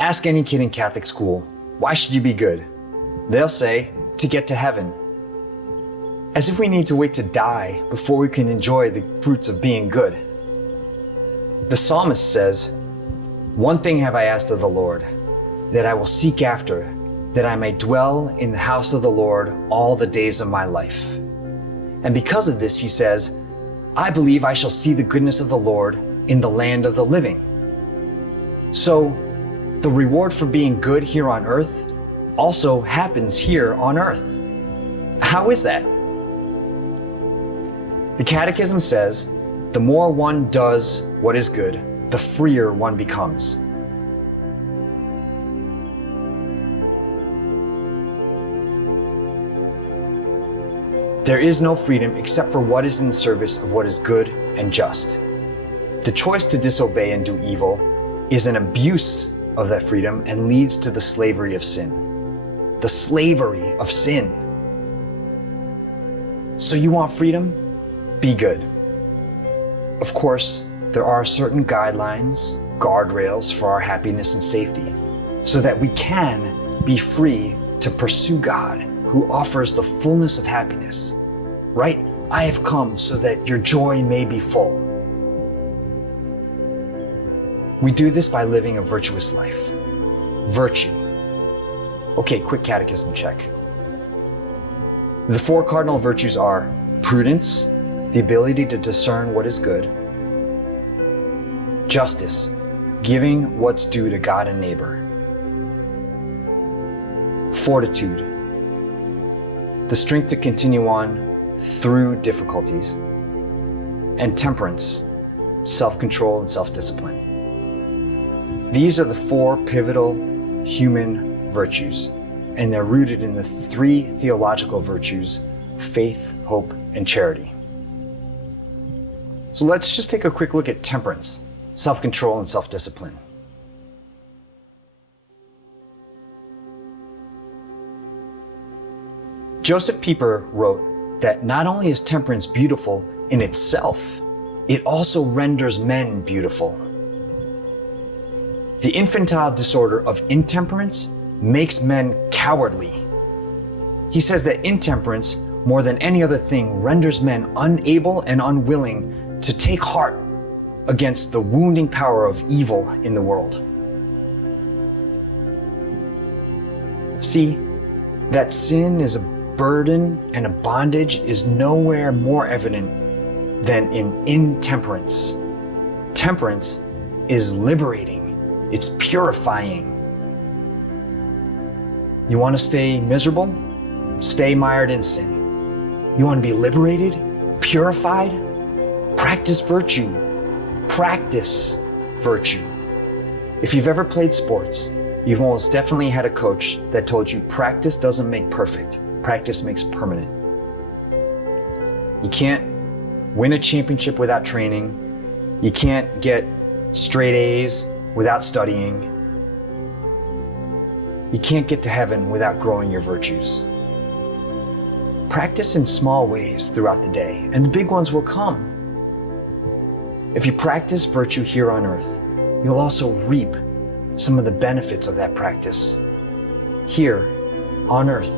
Ask any kid in Catholic school, why should you be good? They'll say, to get to heaven. As if we need to wait to die before we can enjoy the fruits of being good. The psalmist says, "One thing have I asked of the Lord, that I will seek after, that I may dwell in the house of the Lord all the days of my life." And because of this, he says, "I believe I shall see the goodness of the Lord in the land of the living." So, the reward for being good here on earth also happens here on earth. How is that? The Catechism says, the more one does what is good, the freer one becomes. There is no freedom except for what is in the service of what is good and just. The choice to disobey and do evil is an abuse of that freedom and leads to the slavery of sin. The slavery of sin. So you want freedom? Be good. Of course, there are certain guidelines, guardrails for our happiness and safety, so that we can be free to pursue God, who offers the fullness of happiness. Right? I have come so that your joy may be full. We do this by living a virtuous life. Virtue. Okay, quick catechism check. The 4 cardinal virtues are prudence, the ability to discern what is good; justice, giving what's due to God and neighbor; fortitude, the strength to continue on through difficulties; and temperance, self-control and self-discipline. These are the 4 pivotal human virtues, and they're rooted in the 3 theological virtues: faith, hope, and charity. So let's just take a quick look at temperance, self-control, and self-discipline. Joseph Pieper wrote that not only is temperance beautiful in itself, it also renders men beautiful. The infantile disorder of intemperance makes men cowardly. He says that intemperance, more than any other thing, renders men unable and unwilling to take heart against the wounding power of evil in the world. See, that sin is a burden and a bondage is nowhere more evident than in intemperance. Temperance is liberating. It's purifying. You want to stay miserable? Stay mired in sin. You want to be liberated? Purified? Practice virtue. Practice virtue. If you've ever played sports, you've almost definitely had a coach that told you practice doesn't make perfect. Practice makes permanent. You can't win a championship without training. You can't get straight A's without studying. You can't get to heaven without growing your virtues. Practice in small ways throughout the day, and the big ones will come. If you practice virtue here on earth, you'll also reap some of the benefits of that practice here on earth.